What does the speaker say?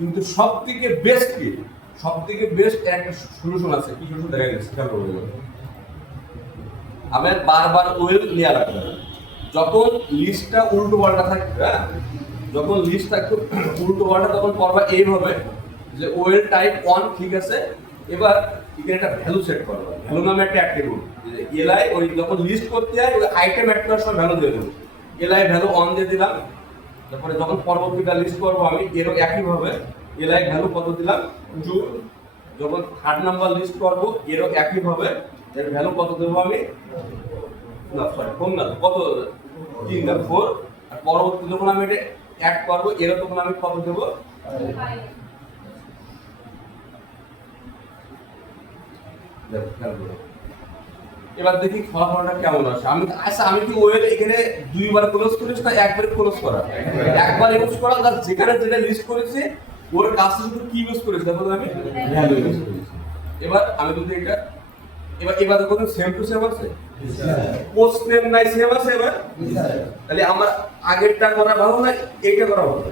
কিন্তু সব থেকে বেস্ট কি, সব থেকে বেস্ট একটা সলিউশন আছে। কি সলিউশন দেখা গেছে খেয়াল করবো, আমার বারবার ওয়েল নেওয়া লাগবে। যখন লিস্টটা উল্টো পাল্টা থাকবে, হ্যাঁ, যখন লিস্ট থাকবে উল্টো পাল্টা, তখন পড়বা এইভাবে যে ওয়েল টাইপ 1 ঠিক আছে। এবার এখানে একটা ভ্যালু সেট করবা, ভ্যালু নামে একটা অ্যাট্রিবিউট এলআই, ওই যখন লিস্ট করতে হয় ওই আইটেম অ্যাড করার সময় ভ্যালু দিয়ে দেবো। এলআই ভ্যালু 1 দিয়ে দিলাম। তারপরে যখন পরবর্তীটা লিস্ট করবো আমি এরও একইভাবে এলআই ভ্যালু কত দিলাম 2। যখন 8 নাম্বার লিস্ট করবো এরও একইভাবে এর ভ্যালু কত দেবো আমি, না সরি 4 না, কত 3 না 4। আর পরবর্তী যখন আমি এটা অ্যাড করবো এরও তখন আমি কত দেবো, এবার দেখি ফলাফলটা কেমন আসে। আমি কি ওয়েল এখানে দুইবার ক্লোজ করেছি না একবার ক্লোজ করা, একবার ইউজ করা, তার যেখানে যেটা লিস্ট করেছি ওর কাছে শুধু কি ইউজ করেছি, তারপর আমি ভ্যালু ইউজ করেছি। এবার আমি যদি এটা এবার দেখো সেম টু সেম আছে, পোস্ট নেম নাই সেম আছে। এবার তাহলে আমার আগেরটা করা ভালো না এইটা করা ভালো?